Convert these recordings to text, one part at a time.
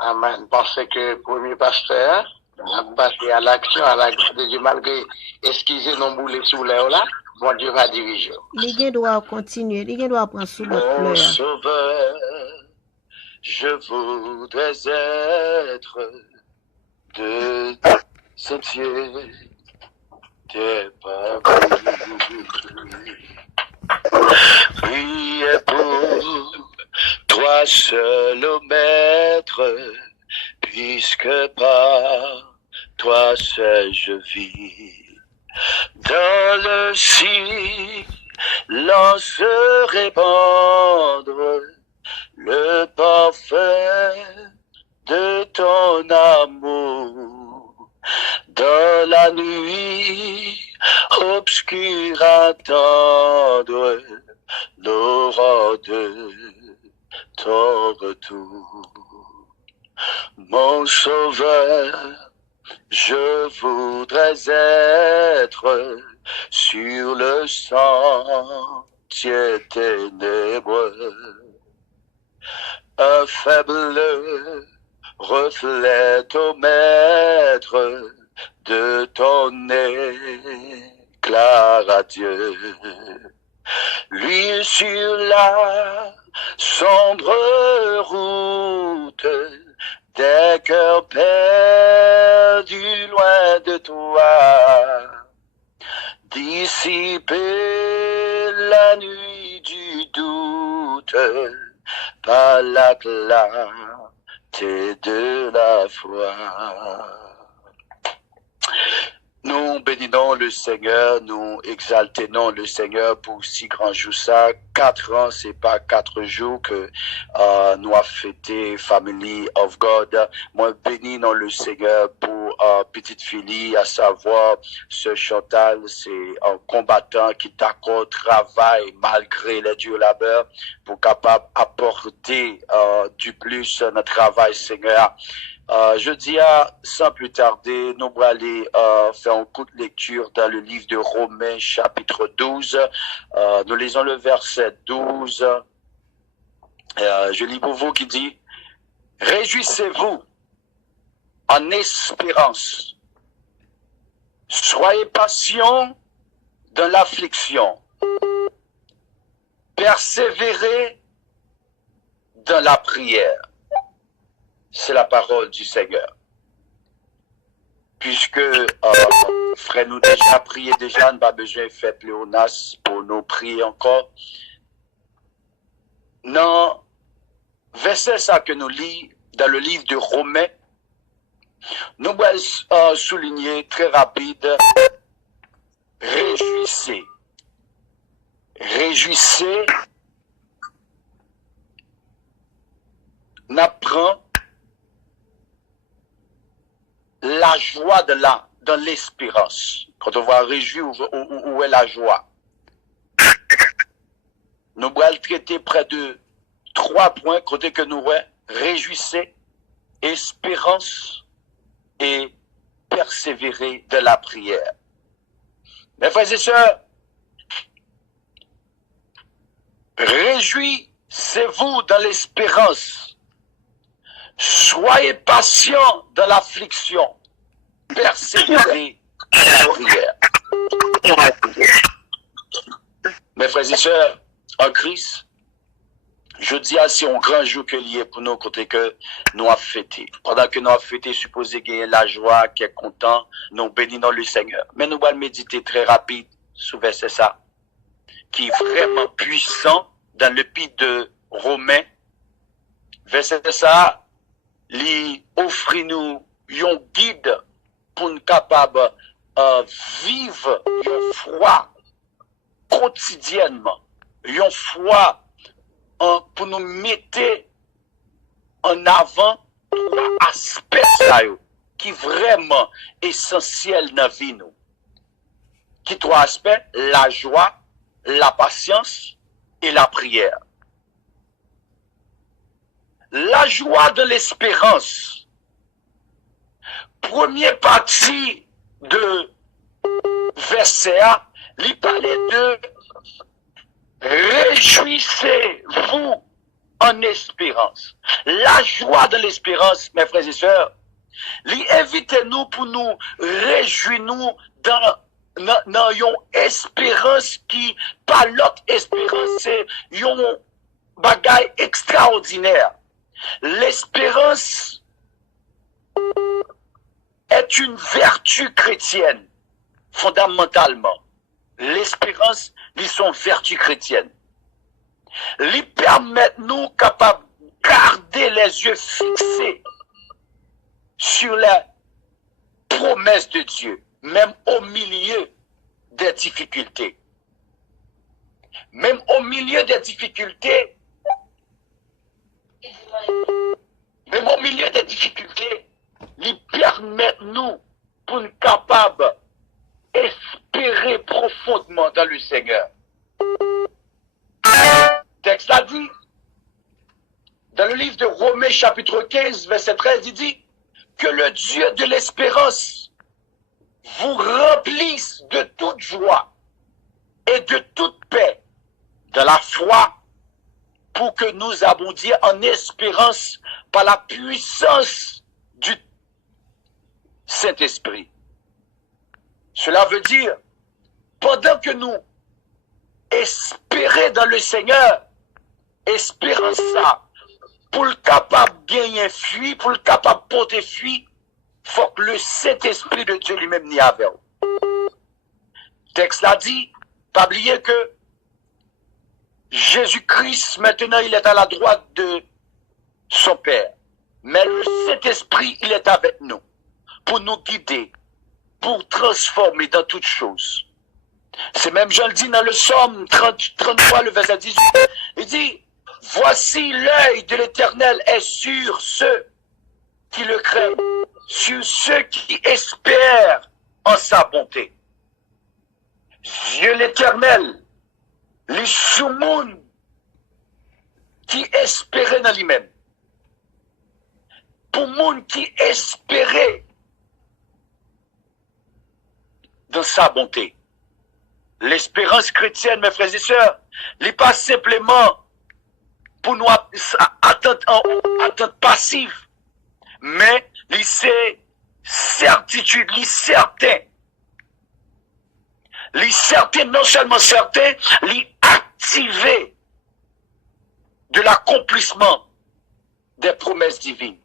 Amen. Parce que premier pasteur a passé à l'action, à la grâce de Dieu, malgré esquiser non boulé sous l'air là, bon Dieu va diriger. Il doit continuer, il doit prendre sous notre Mon pleur. sauveur, je voudrais être de sentier tes parcours. Priez pour toi seul, ô maître, puisque par toi seul je vis. Dans le silence répandre le parfum de ton amour. Dans la nuit obscure attendre l'aurore de ton retour. Mon sauveur, je voudrais être sur le sentier ténébreux, un faible reflet au maître de ton éclat radieux. Lui sur la sombre route des cœurs perdus loin de toi, dissiper la nuit du doute par la clarté de la foi. Nous bénissons le Seigneur, nous exaltons le Seigneur pour si grand jour ça. 4 ans, c'est pas 4 jours que nous avons fêté Family of God. Moi, bénis dans le Seigneur pour petite fille, à savoir ce Chantal, c'est un combattant qui d'accord travaille malgré les durs labeurs pour capable apporter du plus notre travail, Seigneur. Je dis sans plus tarder, nous allons aller faire une courte lecture dans le livre de Romains chapitre 12. Nous lisons le verset 12. Je lis pour vous qui dit « Réjouissez-vous en espérance. Soyez patients dans l'affliction. Persévérez dans la prière. » C'est la parole du Seigneur. Puisque frère nous déjà prié déjà, nous pas besoin de faire pléonas pour nous prier encore. Non, verset ça que nous lisons dans le livre de Romains, nous allons souligner très rapide, réjouissez. Réjouissez, n'apprend la joie de l'espérance. Quand on va réjouir, où est la joie? Nous allons traiter près de 3 points, côté que nous réjouissez, espérance et persévérer de la prière. Mes frères et sœurs, réjouissez-vous dans l'espérance. Soyez patients dans l'affliction. Persévérez dans la prière. Mes frères et sœurs, en Christ, je dis c'est un grand jour que lié pour nous, côté que nous avons fêté. Pendant que nous avons fêté, supposé gagner la joie, qui est content, nous bénissons le Seigneur. Mais nous allons méditer très rapide sur verset ça, qui est vraiment puissant dans le pied de Romains. Verset ça, lui offre nous un guide pour nous capable vivre une foi quotidiennement, une foi pour nous mettre en avant 3 aspects qui vraiment essentiels dans la vie nous. Qui 3 aspects? La joie, la patience et la prière. La joie de l'espérance. Première partie de verset A, il parlait de réjouissez-vous en espérance. La joie de l'espérance, mes frères et sœurs, invitez-nous pour nous réjouir nous dans une espérance qui, pas l'autre espérance, c'est une bagaille extraordinaire. L'espérance est une vertu chrétienne, fondamentalement. L'espérance, ils sont vertus chrétiennes. Ils permettent nous capables de garder les yeux fixés sur la promesse de Dieu, même au milieu des difficultés. Même au milieu des difficultés, ils permettent nous pour être capables d'espérer profondément dans le Seigneur. Le texte a dit, dans le livre de Romains chapitre 15, verset 13, il dit que le Dieu de l'espérance vous remplisse de toute joie et de toute paix dans la foi pour que nous abondions en espérance par la puissance du Saint-Esprit. Cela veut dire, pendant que nous espérons dans le Seigneur, espérons ça, pour le capable de gagner fruit, pour le capable de porter fruit, il faut que le Saint-Esprit de Dieu lui-même n'y avec. Le texte l'a dit, pas oublier que Jésus-Christ, maintenant, il est à la droite de son Père. Mais le Saint-Esprit, il est avec nous, pour nous guider, pour transformer dans toutes choses. C'est même, je le dis dans le psaume 33, le verset 18, il dit, voici l'œil de l'Éternel est sur ceux qui le craignent, sur ceux qui espèrent en sa bonté. Dieu l'Éternel, les soumoun qui espéraient dans lui-même. Pour moun qui espérait dans sa bonté. L'espérance chrétienne, mes frères et sœurs, n'est pas simplement pour nous attente passive, mais c'est certitude, certain, non seulement certain, activé de l'accomplissement des promesses divines.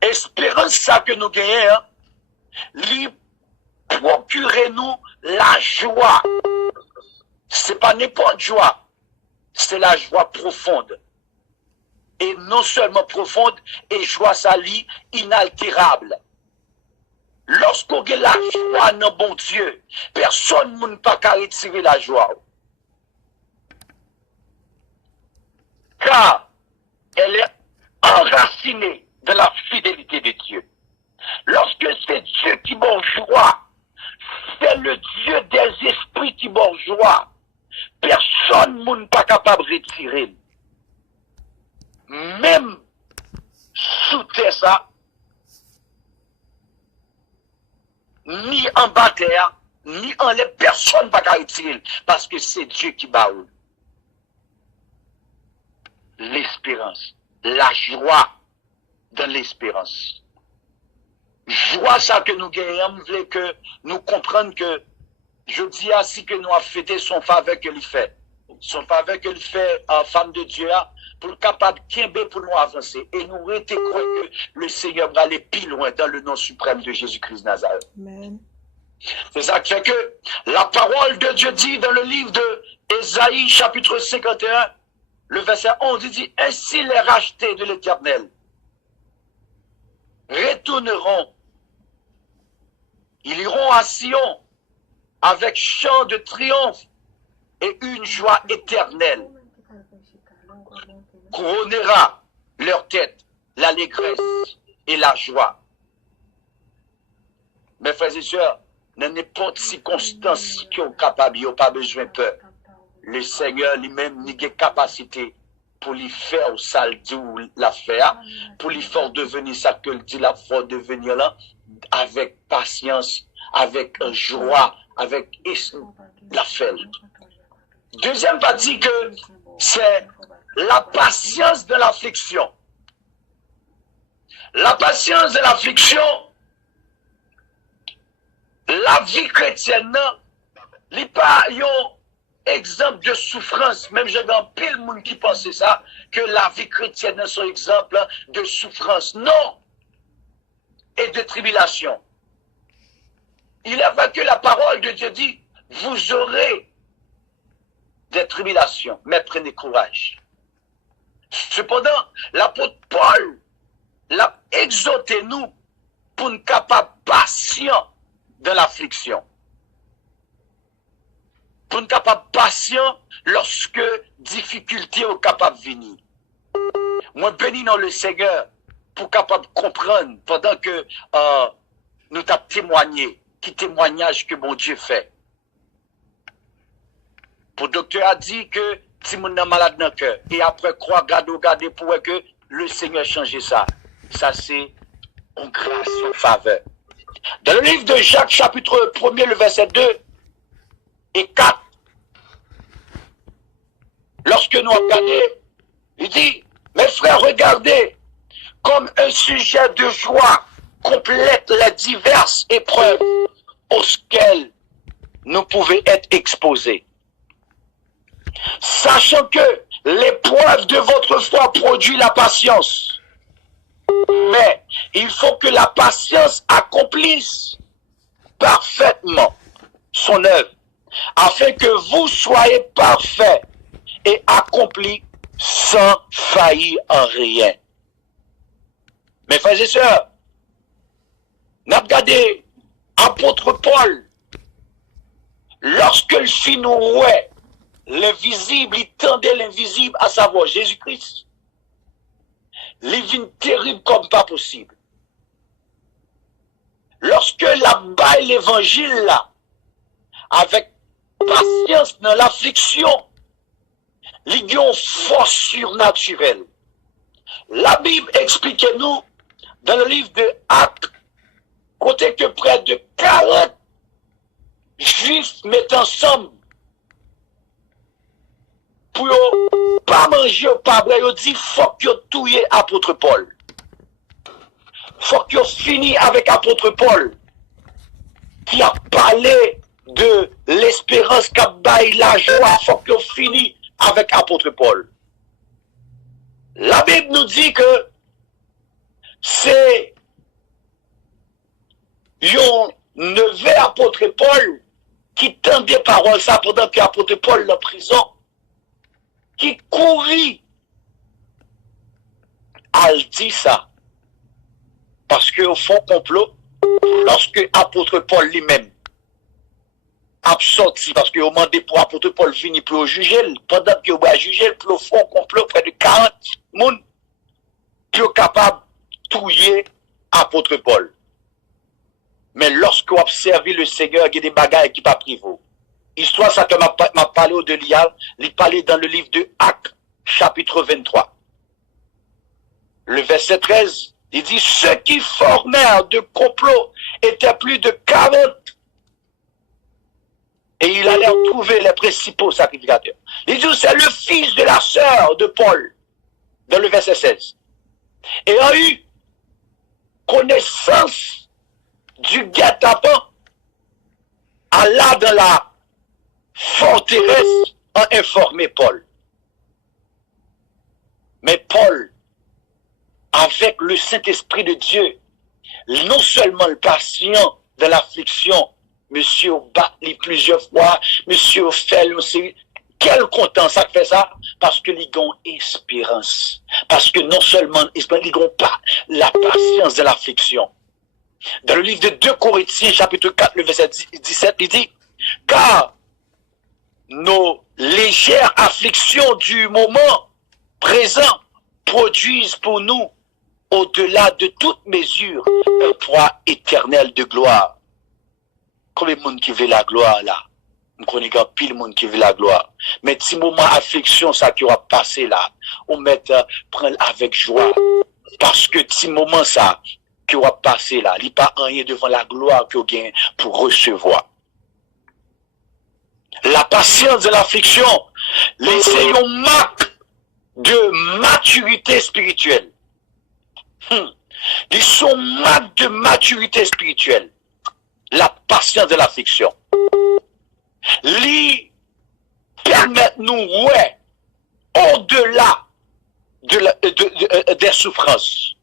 Espérance ça que nous gagnons, procurez-nous la joie. C'est pas n'importe joie, c'est la joie profonde. Et non seulement profonde, et joie ça inaltérable. Lorsqu'on a la joie dans bon Dieu, personne ne peut pas retirer la joie. Car elle est enracinée dans la fidélité de Dieu. Lorsque c'est Dieu qui bourgeois, c'est le Dieu des esprits qui bourgeois, personne n'est pas capable de retirer. Même sous terre ça, ni en bas terre, ni en l'air, personne ne va retirer, parce que c'est Dieu qui baoule. L'espérance, la joie dans l'espérance. Joie ça que nous gagnons, voulons que nous comprenions que je dis ainsi que nous avons fêté son faveur qu'il fait. Son faveur qu'il fait en femme de Dieu pour le capable pour nous avancer. Et nous rester croire que le Seigneur va aller plus loin dans le nom suprême de Jésus-Christ Nazareth. Amen. C'est ça qui fait que la parole de Dieu dit dans le livre de Ésaïe chapitre 51, le verset 11, il dit, ainsi les rachetés de l'Éternel retourneront. Ils iront à Sion avec chant de triomphe et une joie éternelle. Couronnera leur tête l'allégresse et la joie. Mes frères et sœurs, dans n'importe circonstance qui sont capables, ils n'ont pas besoin de peur. Le Seigneur lui-même n'a pas capacité pour lui faire ça le dit ou la faire, pour lui faire devenir ça que le dit la faire devenir là, avec patience, avec joie, avec la faire. Deuxième partie que c'est la patience de l'affliction. La patience de l'affliction, la vie chrétienne, n'est pas un exemple de souffrance. Même j'ai un pile de monde qui pense ça, que la vie chrétienne est un exemple de souffrance. Non! Et de tribulation. Il est vrai que la parole de Dieu dit, vous aurez des tribulations, mais prenez courage. Cependant, l'apôtre Paul l'a exhorté nous pour nous capables patient dans l'affliction. Pour nous capables patient lorsque difficulté est capable de venir. Moi, béni dans le Seigneur pour capable de comprendre pendant que nous t'avons témoigné, qui témoignage que mon Dieu fait. Pour le docteur a dit que si mon est malade dans le cœur, et après croire, garder pour que le Seigneur change ça. Ça, c'est une grâce, une faveur. Dans le livre de Jacques, chapitre 1er, le verset 2 et 4, lorsque nous regardons, il dit, mes frères, regardez, comme un sujet de joie complète les diverses épreuves auxquelles nous pouvons être exposés. Sachant que l'épreuve de votre foi produit la patience. Mais il faut que la patience accomplisse parfaitement son œuvre, afin que vous soyez parfaits et accomplis sans faillir en rien. Mes frères et sœurs, nous avons regardé l'apôtre Paul, lorsque le fit nous ouais, l'invisible, il tendait l'invisible, à savoir Jésus-Christ. Les vignes terribles comme pas possible. Lorsque la baille l'évangile là, avec patience dans l'affliction, les ont force surnaturelle. La Bible explique nous dans le livre de Actes, côté que près de 40 juifs mettent ensemble pour pas manger ou pas boire, ils dit faut que tuer apôtre Paul. Faut que fini avec apôtre Paul qui a parlé de l'espérance qu'a baille la joie, faut que fini avec apôtre Paul. La Bible nous dit que c'est un neveu apôtre Paul qui tendait parole ça pendant que apôtre Paul est en prison, qui courit à le dire ça. Parce qu'au fond complot, lorsque apôtre Paul lui-même a sorti, parce qu'il a demandé pour apôtre Paul venir pour juger, pendant qu'il va juger, pour au fond complot, près de 40 personnes qui sont capables de tuer apôtre Paul. Mais lorsque vous observez le Seigneur, il y a des bagailles qui ne sont pas privés. Histoire, ça que m'a parlé de l'IA, il parlait dans le livre de Actes, chapitre 23. Le verset 13, il dit, ceux qui formèrent de complot étaient plus de 40. Et il allait trouver les principaux sacrificateurs. Il dit, c'est le fils de la sœur de Paul, dans le verset 16. Et a eu connaissance du guet-apens, alla dans la forteresse a informé Paul. Mais Paul, avec le Saint-Esprit de Dieu, non seulement le patient de l'affliction, monsieur battu plusieurs fois, monsieur fait aussi, quel content ça fait ça? Parce que ils ont espérance. Parce que non seulement ils n'ont pas la patience de l'affliction. Dans le livre de 2 Corinthiens, chapitre 4, le verset 17, il dit, car nos légères afflictions du moment présent produisent pour nous, au-delà de toute mesure, un poids éternel de gloire. Combien de monde qui veut la gloire là? On connaît pile de monde qui veut la gloire. Mais si moment affliction, ça qui va passer là, on met prendre avec joie. Parce que si moment ça qui va passer là, il n'y a pas rien devant la gloire que vous gagnez pour recevoir. La patience de l'affliction, c'est une marque de maturité spirituelle. Ils sont marques de maturité spirituelle. La patience de l'affliction. Ils permettent nous, ouais, au-delà des souffrances.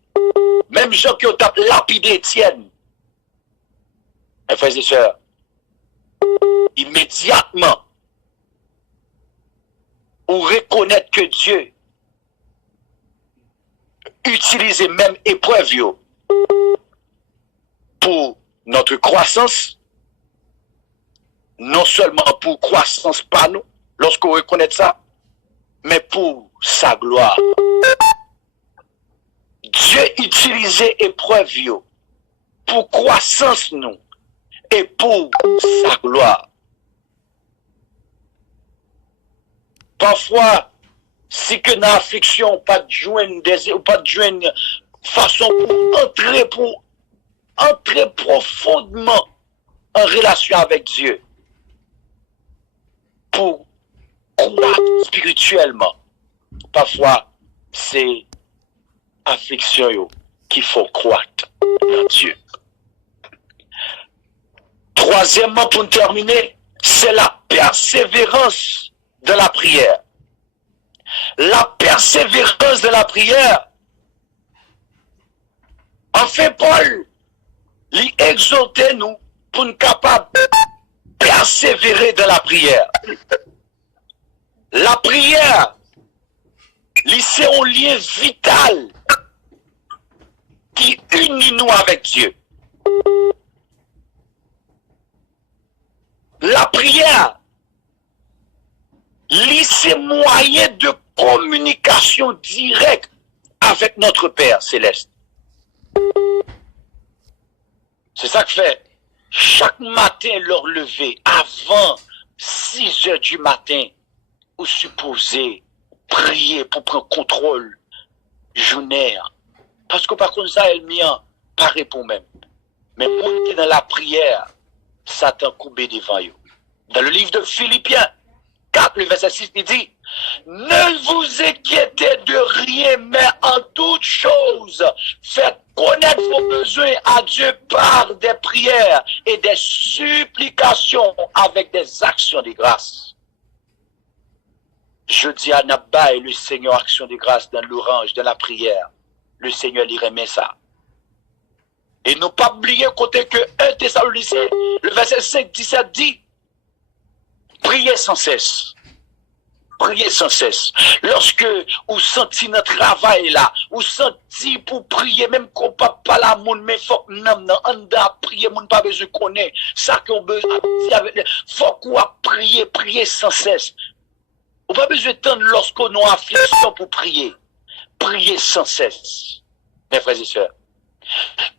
Même gens qui ont lapidé Étienne, mes frères et sœurs, immédiatement, ou reconnaître que Dieu utilise même épreuve pour notre croissance, non seulement pour croissance par nous, lorsqu'on reconnaît ça, mais pour sa gloire. Dieu utilisait épreuve pour croissance nous et pour sa gloire. Parfois, si que dans l'affliction, pas de joindre pas de joindre façon pour entrer profondément en relation avec Dieu, pour croître spirituellement. Parfois, c'est affliction qu'il faut croître dans Dieu. Troisièmement, pour terminer, c'est la persévérance de la prière. La persévérance de la prière. En fait, Paul, lui exhortait nous pour nous capables de persévérer dans la prière. La prière, c'est un lien vital qui unit nous avec Dieu. La prière, c'est moyen de communication directe avec notre Père céleste. C'est ça que fait chaque matin leur lever avant 6 heures du matin, ou supposé prier pour prendre contrôle journée. Parce que par contre ça, elle m'y paraît pour même. Mais monter dans la prière, Satan coupé devant eux. Dans le livre de Philippiens 4, le verset 6, il dit, ne vous inquiétez de rien, mais en toute chose, faites connaître vos besoins à Dieu par des prières et des supplications avec des actions de grâce. Je dis à Nabba et le Seigneur action de grâce dans l'orange, dans la prière. Le Seigneur lui remet ça. Et ne pas oublier côté que 1 Thessaloniciens, le verset 5, 17 dit, priez sans cesse. Priez sans cesse. Lorsque vous sentez notre travail là, vous sentez pour prier, même qu'on ne peut pas la monde, mais faut que nous prier, nous pas besoin de connaître. Ça qu'on besoin, faut qu'on prier sans cesse. On n'a pas besoin d'attendre lorsqu'on a affliction pour prier. Prier sans cesse. Mes frères et sœurs.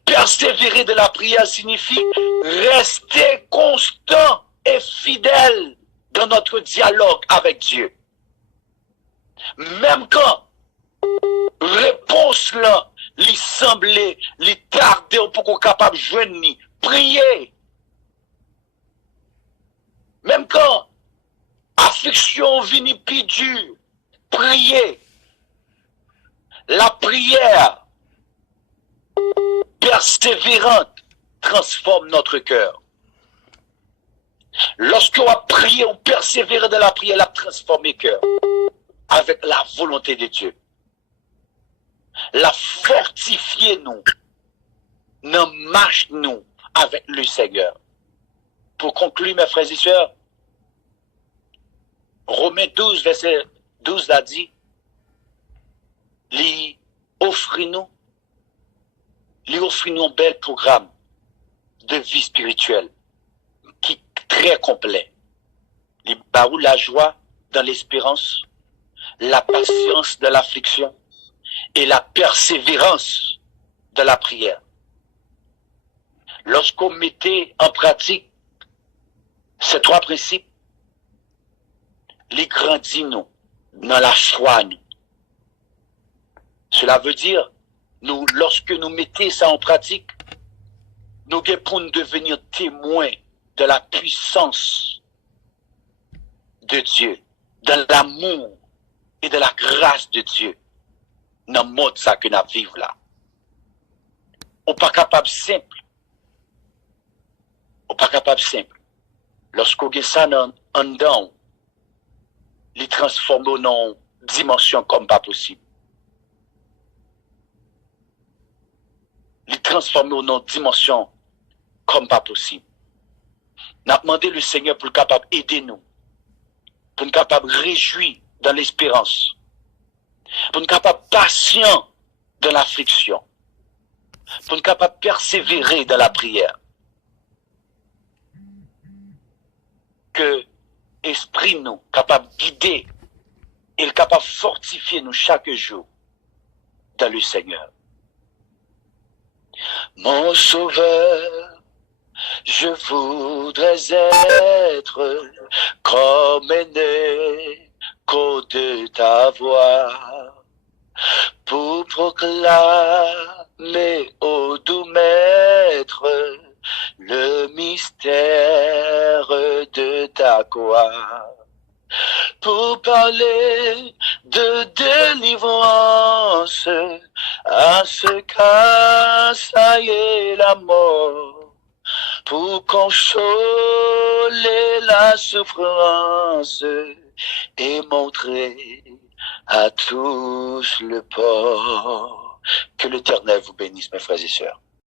Persévérer de la prière signifie rester constant et fidèle dans notre dialogue avec Dieu. Même quand réponse là, lui semblait, lui tarder pour qu'on soit capable de joindre, prier. Même quand affliction vient plus dure, prier. La prière persévérante transforme notre cœur. Lorsqu'on a prié, on persévère dans la prière, la transforme le cœur avec la volonté de Dieu. La fortifier nous, nous marche nous avec le Seigneur. Pour conclure, mes frères et sœurs, Romains 12, verset 12 l'a dit, lui offre nous un bel programme de vie spirituelle qui est très complet. Il barou la joie dans l'espérance, la patience de l'affliction et la persévérance de la prière. Lorsqu'on mettait en pratique ces 3 principes, les grandit nous dans la foi nous. Cela veut dire, nous, lorsque nous mettons ça en pratique, nous pour nous devenir témoins de la puissance de Dieu, dans l'amour et de la grâce de Dieu, dans le monde ça que nous vivons là. On pas capable simple. On pas capable simple. Lorsqu'on a ça en dedans, les transformer dans une dimension comme pas possible. Les transformer dans une dimension comme pas possible. Nous avons demandé le Seigneur pour le capable aider nous, pour nous capable réjouir dans l'espérance, pour nous capable patient dans l'affliction, pour nous capable persévérer dans la prière. Que l'esprit nous capable guider et capable fortifier nous chaque jour dans le Seigneur. Mon sauveur, je voudrais être comme un écho de ta voix pour proclamer au doux maître le mystère de ta croix, pour parler de délivrance à ce qu'assaillait la mort, pour consoler la souffrance et montrer à tous le port. Que l'Éternel vous bénisse, mes frères et sœurs.